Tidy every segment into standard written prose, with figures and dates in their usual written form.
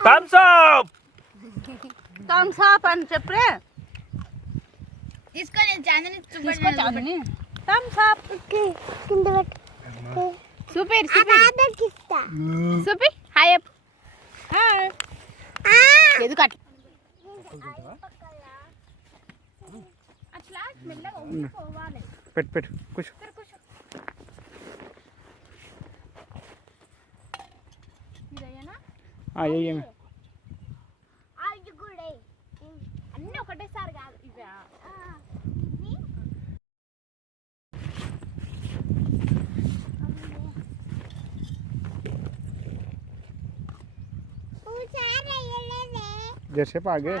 Thums up Thums up అని చెప్పే తీసుకొని చాందని చాందని థమ్స్ అప్ కింద పెట్టు super super hi up hi ఎందుకు అట్లా అట్లా మెల్లగా ఊపుకోవాలి పెట్టు కూర్చో ఇదయ్యనా అయ్యేమే అన్నీ ఒకటేసారి కాదు ఇవి జరసేపు ఆగే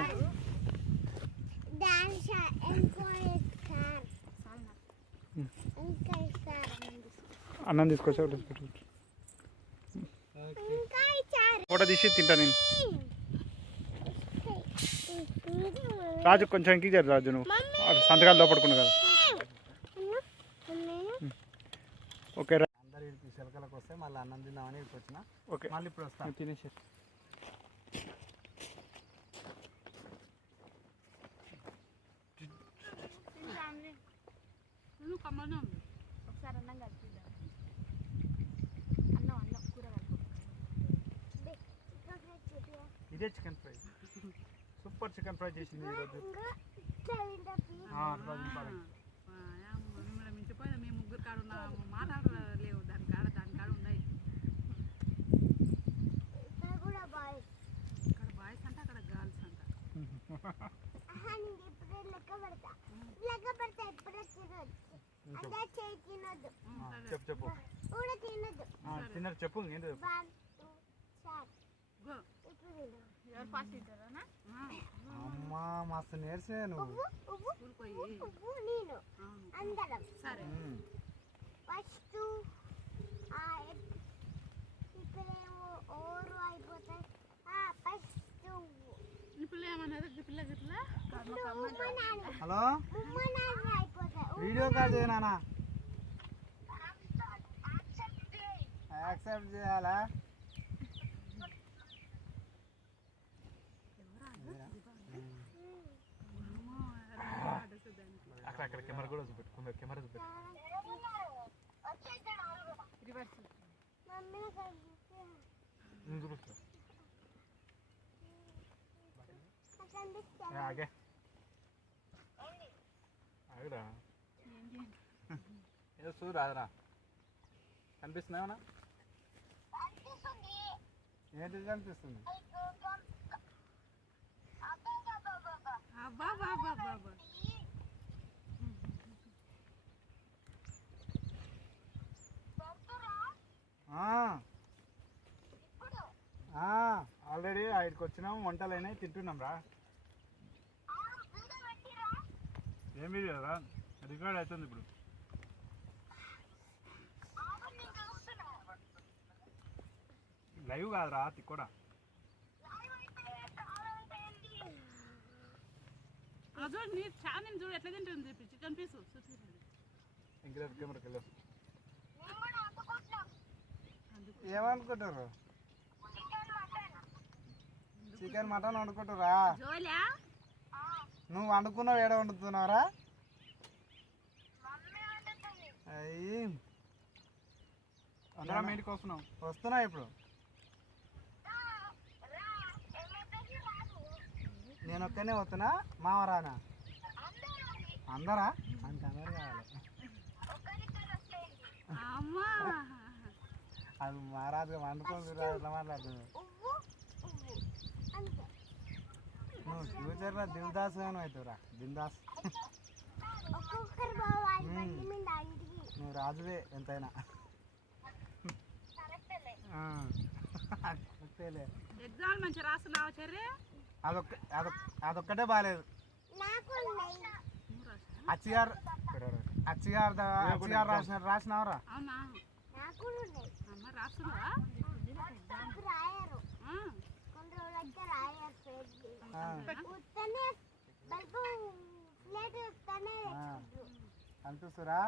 అన్నం తీసుకొచ్చా ఫోటో తీసి తింటా నేను రాజు కొంచెం ఇంటికి చేరు రాజు నువ్వు సంతకాలు లోపడుకున్నావు కదా ఓకే అందరు ఇక్కడికి చిలకలకు వస్తే మళ్ళీ అన్నం తిందామని ఇక్కడికి వచ్చిన ఓకే మళ్ళీ ఇప్పుడు వస్తాను తినేసి ఒకసారి అన్నం కలిపిద్దాం అన్నం కూర ఇదే chicken fry super chicken fry చేసింది ఈరోజు మించిపోయినా మేము ముగ్గురు కాడ ఉన్న మాట్లాడలేవు దాని కాడ ఉన్నాయి ఇక్కడ బాయ్స్ అంట అక్కడ గర్ల్స్ అంట చెప్పు తిన్నారు చెప్పు ఏంటో అమ్మా మస్తు నేర్చే నువ్వు సరే హలో వీడియో కాల్ చేయనా యాక్సెప్ట్ చేయాలా అక్కడ కెమెరా కూడా చూపెట్టు కెమెరా చూపెట్టు ఆగే ఆగురా ఏదో చూడు రాదురా కనిపిస్తున్నావునా ఏంటి కనిపిస్తుంది ఆల్రెడీ ఐదుకి వచ్చినాం వంటలు అయినాయి తింటున్నాం రా ఏం వీడియో రా రికార్డ్ అవుతుంది ఇప్పుడు లైవ్ కాదురా తిక్కడా చూడు నీ ఛానల్ చూడు ఎట్లా తింటుంది చికెన్ పీస్ ఇంకా కెమెరాకి వెళ్ళాం ఏమనుకుంటారు చికెన్ మటన్ వండుకుంటారా నువ్వు వండుకున్నావు ఏడ వండుతున్నావురా అయ్యి అందరం ఇంటికి వస్తున్నాం వస్తున్నా ఇప్పుడు నేను ఒక్కనే వస్తున్నా మామ రానా అందరా అంత అందరు కావాలి అది మహారాజుగా వండుకొని ఎట్లా మాట్లాడుతుంది నువ్వు ఫ్యూచర్లో దిల్దాస్ గాను అవుతావురా దిల్దాస్ నువ్వు రాజువే ఎంతైనా ఎగ్జామ్ మంచి రాస్తున్నావు చెర్రీ అదొక్కటే బాగాలేదు అచ్చిగారు రాసినవరా కనిపిస్తురా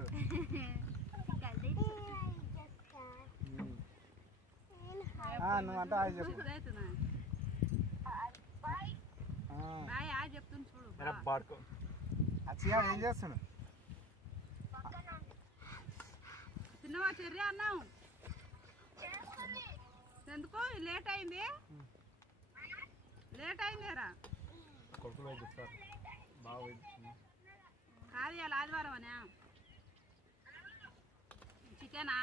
వస్తుంది నువ్వు అంటే అది చెప్పు బాయ్ ఆ చెప్తుంది చూడు ఎరా బాడుకో అచ్చిగా ఏం చేస్తున్నాడు తిన్నవా చెర్రీ అన్నావు ఎందుకో లేట్ అయింది రా కొడుకులు వేయిస్తారు బాగా వేయిస్తున్నా కాదు ఇవాళ ఆదివారం అనే చికెనా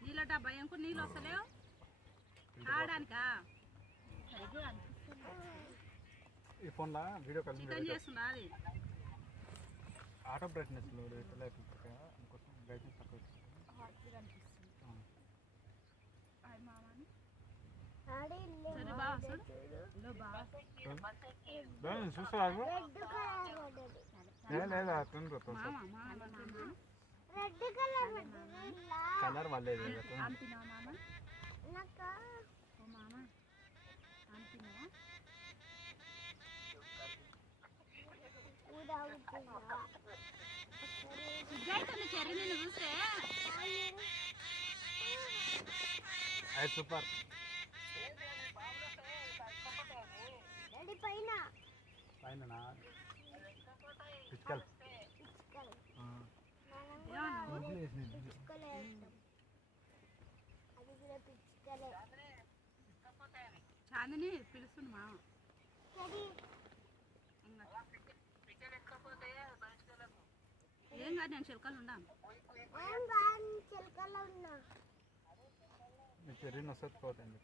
నీళ్ళ డబ్బా ఇంకో నీళ్ళు వస్తలేవు తాగడానికా ఈ ఫోన్లో వీడియో కాల్ చికెన్ చేస్తుందా అది ఆటో బ్రైట్నెస్ అందుకోసం బ్రైట్నెస్ తక్కువ చూస్తాను లేదా కలర్ వాళ్ళే చెర్రీ నేను చూస్తే అది సూపర్ పైన పిచ్చుకల్ చాందిని పిలుస్తుంది మా ఏం కాదు నేను చిలకలు ఉన్నాను మీ చెర్రీని వస్తుంది పోతుంది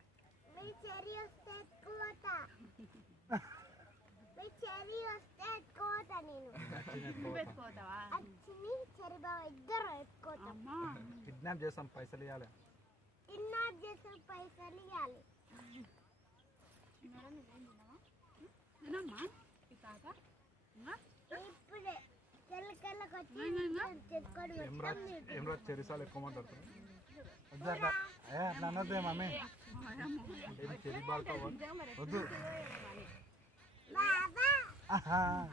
కిడ్నాప్ చేస్తాం పైసలు ఇవ్వాలి తినమ్మా ఈ తాత ఏమరా చెరిసాలు ఎక్కువ మాట్లాడుతున్నాం అట్లా అనొద్దే మమ్మీ చెరి బాగా వద్దు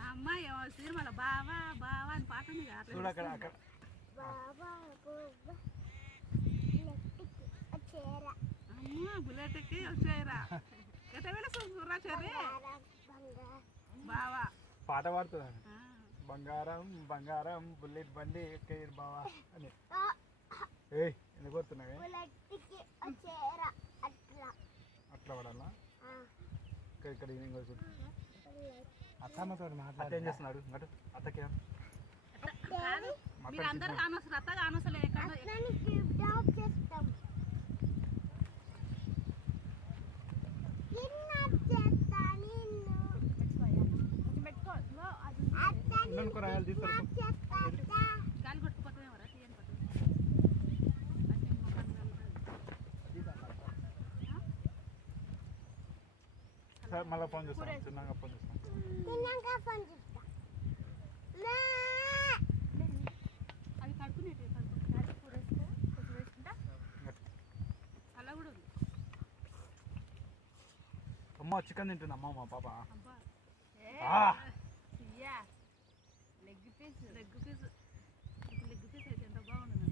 అమ్మాయి సినిమాలో బావా బావా అని పాట ఉంది చూడు అక్కడ అక్కడ అమ్మా బుల్లెట్కి వచ్చాయిరా ఎట్ట వెళ్ళరా చెర్రీ బావా పాట పాడుతుంది బంగారం బంగారం బుల్లెట్ బండి ఎక్కయ్యారు బావా అని ఏయ్ ఎందుకు కొడుతున్నావే అట్లా పడాలా ఇక్కడ ఈవినింగ్ వచ్చి అత్తమ్మతో అత్త ఏం చేస్తున్నాడు ఇంకటి అత్తకి మీరు అందరు కానొస్తారు అత్త కానొస్తలే రాయాలి తీస్తారు గాలి కొట్టుకోవటమేవరా తీయని పట్టు సార్ మళ్ళీ ఫోన్ చేస్తాను చిన్నగా ఫోన్ చేస్తాను అవి కడుకునేటి అలా కూడా ఉంది అమ్మ చికెన్ తింటున్నా అమ్మ మా పాప అబ్బా లెగ్ పీస్ అయితే ఎంత బాగుంటుంది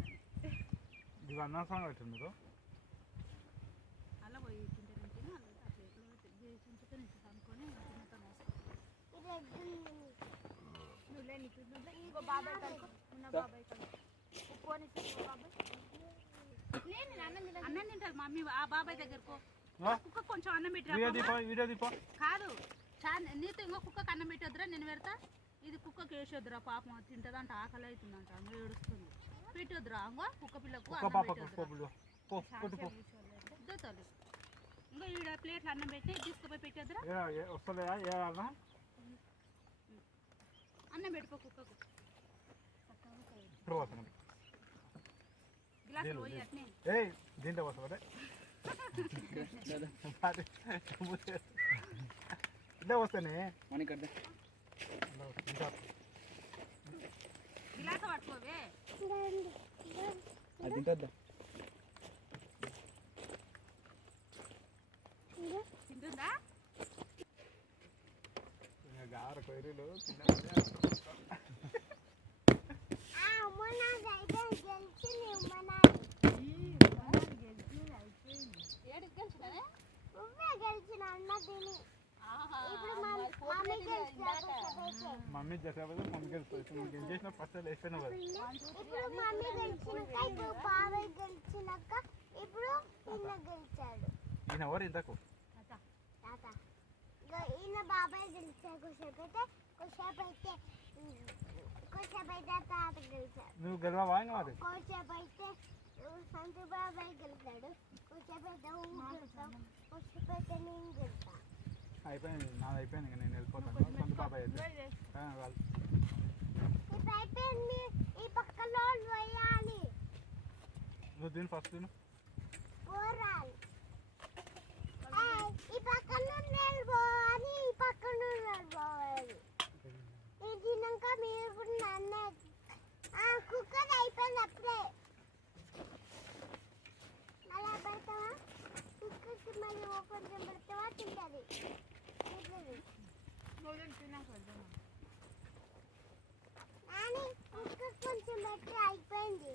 ఇది అన్న సాంగ్ పెట్టండి మీరు అలా పోయి తింటే అట్లా చించుకొని అనుకొని ఇంకో బాబాయ్ కలుపు ఉన్న బాబాయ్ కలుపు ఉప్పు అని బాబాయ్ అన్నం తింటారు మమ్మీ ఆ బాబాయ్ దగ్గరకు కుక్క కొంచెం అన్నం పెట్టి కాదు నీతో ఇంకో కుక్కకి అన్నం పెట్టొద్దురా నేను పెడతా ఇది కుక్కకి వేసొద్దురా పాపం తింటదంట ఆకలి అవుతుందంట అంగ ఏడుస్తుంది పెట్టొద్దురా అంగో కుక్క పిల్లకు తల్లి ఇంకా ఈడ ప్లేట్లు అన్నం పెట్టి తీసుకుపోయి పెట్టొద్దురా అన్నం పెట్టుకో కుక్కకు గ్లాసులు పోయి అట్నే దీంట్లో వస్తా ఇదే వస్తానే గిలాస పట్టుకోవే అది తింటద్దా తింటుందా 6 కొయ్యలు కింద మమ్మీ చేసేవాళ్ళు మమ్మీ గెలుస్తుంది ఇప్పుడు నువ్వు ఏం చేసినా ఫస్ట్ వేసిపోయినావు కదా ఈయన ఎవరు ఇంతకు ఈయన బాబాయ్ గెలిచాడు కొద్దిసేపు అయితే తాత గెలిచాడు నువ్వు గెలవా ఇంకా మరి కొద్దిసేపు అయితే సంతు బాబాయ్ గెలిచాడు కొద్దిసేపు అయితే గెలుస్తాం కొద్దిసేపు అయితే నేను గెలుస్తా అయిపోయింది నాది అయిపోయింది ఇంకా నేను వెళ్ళిపోతాను సొంత బాబాయ్ అయితే వాళ్ళు ఇప్పుడు అయిపోయింది ఈ పక్కన వేయాలి నువ్వు తిను ఫస్ట్ తిను పోరాలి ఈ పక్కన పోవాలి ఈ పక్కన పోవాలి ఇది తిన్నాక మీరు కూడా నన్ను కుక్కర్ అయిపోయింది అప్పుడే మళ్ళీ పెడతావా కుక్కర్కి మళ్ళీ ఓపెన్ పెడతావా తింటుంది నాని కుక్కర్ కొంచెం పెట్టి అయిపోయింది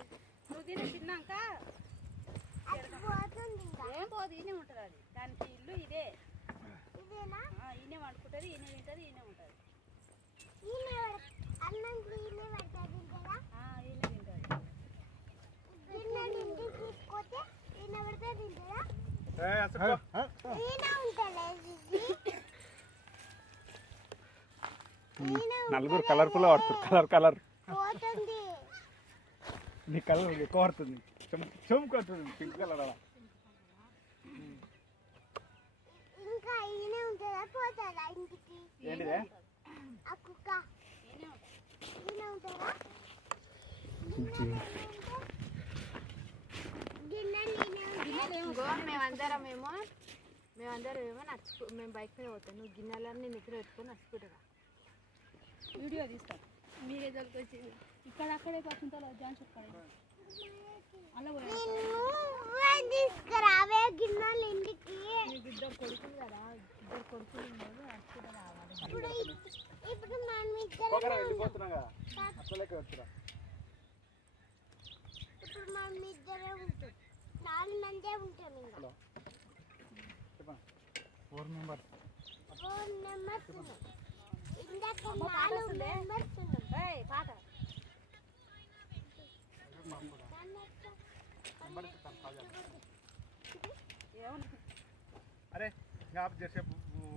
నువ్వు తిన్నాక అది పోతుంది ఇంకా ఏం పోదు ఈయనే ఉంటుంది అది దానికి ఇల్లు ఇదే ఇదేనా ఈయనే వండుకుంటుంది ఈయనే తింటుంది ఈయనే ఉంటుంది అన్నం ఈయనే పడుతుంది కదా ఈయనే తింటుంది గిన్నెలు ఇంటికి తీసుకొస్తే ఈయన పడితే తింటారా ఈయన నలుగురు కలర్ఫుల్ పడుతుంది కలర్ పోతుంది నీ కలర్ ఎక్కువ పడుతుంది చెమ్ కొడుతుంది పింక్ కలర్ అలా ఇంకా ఈయన ఉంటుందా పోతుందా ఇంటికి ఏంటిదే ఆ కుక్క ఈయన ఉంటుందా గిన్నెలు మేమందరం ఏమో మేము బైక్ మీద పోతాం నువ్వు గిన్నెలన్నీ నిద్ర పెట్టుకొని నచ్చిపెట్టుగా వీడియో తీస్తాం మీరే దొరికొచ్చింది ఇక్కడ అక్కడే పచ్చింతలో జాన్ చెప్పండి అలా తీసుకురావే గిన్నెలు ఇంటికి నీకు ఇద్దరు కొడుకులు కదా ఇద్దరు కొడుకులు ఉన్నారు అక్కడ రావాలి ఇప్పుడు మనం వెళ్ళిపోతున్నాగా అసలేక వచ్చురా ఇప్పుడు మనం ఇద్దరే ఉంటాం 4 మందే ఉంటాం ఇంకా చెప్పండి 4 మెంబర్స్ ఇందాక 4 మెంబర్స్ ఉన్నాం పాట అరే ఇంకా చేసేపు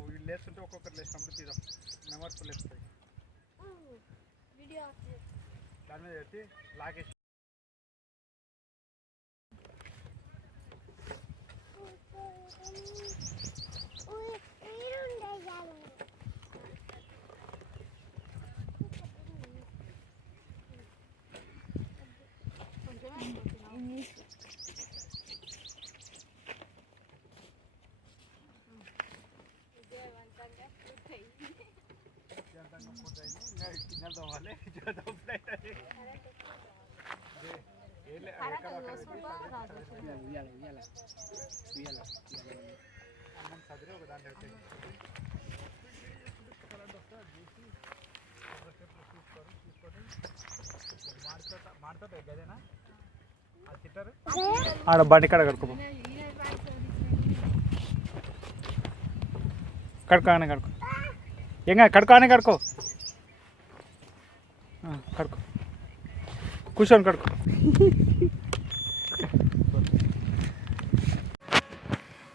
వీళ్ళు లేస్తుంటే ఒక్కొక్కరు లేచినప్పుడు తీద్దాం మెంబర్స్ లేస్తాయి వీడియో దాని మీద పెట్టి లాగేసి గిన్నెలు తోవాలి అన్నం చదివి ఒక దాంట్లో మాడతా గదేనా అది తింటారు ఆడ బండి కాడ కడుక్కో కడుకోనే కడుకో ఏంగా కడుకోనే కడుకో కడుకో కూర్చొని కడుకో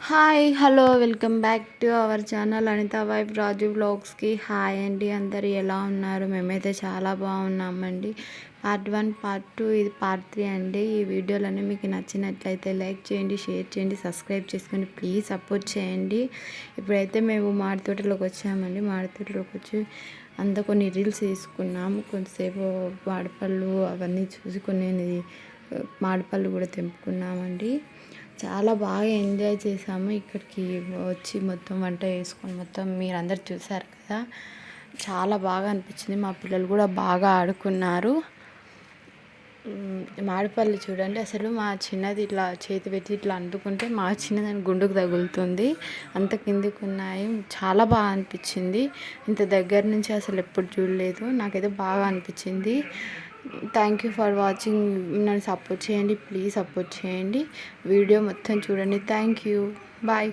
hi hello welcome back to our channel Anitha wife Raju వ్లాగ్స్కి హాయ్ అండి. అందరు ఎలా ఉన్నారు? మేమైతే చాలా బాగున్నామండి. పార్ట్ 1 పార్ట్ 2 ఇది పార్ట్ 3 అండి. ఈ వీడియోలన్నీ మీకు నచ్చినట్లయితే లైక్ చేయండి, షేర్ చేయండి, సబ్స్క్రైబ్ చేసుకొని ప్లీజ్ సపోర్ట్ చేయండి. ఇప్పుడైతే మేము మామిడి తోటలోకి వచ్చామండి. మామిడి తోటలోకి వచ్చి అంతా కొన్ని రీల్స్ తీసుకున్నాము. కొంతసేపు మామిడిపళ్ళు అవన్నీ చూసి కొన్ని మామిడిపళ్ళు కూడా తెంపుకున్నామండి. చాలా బాగా ఎంజాయ్ చేసాము. ఇక్కడికి వచ్చి మొత్తం వంట చేసుకొని మొత్తం మీరందరు చూసారు కదా, చాలా బాగా అనిపించింది. మా పిల్లలు కూడా బాగా ఆడుకున్నారు. మామిడిపళ్ళు చూడండి, అసలు మా చిన్నది ఇట్లా చేతి పెట్టి ఇట్లా అందుకుంటే మా చిన్నదాని గుండుకు తగులుతుంది, అంత కిందికి ఉన్నాయి. చాలా బాగా అనిపించింది. ఇంత దగ్గర నుంచి అసలు ఎప్పుడు చూడలేదు, నాకైతే బాగా అనిపించింది. Thank you for watching. నన్ను సపోర్ట్ చేయండి, ప్లీజ్ సపోర్ట్ చేయండి. వీడియో మొత్తం చూడండి. Thank you, bye.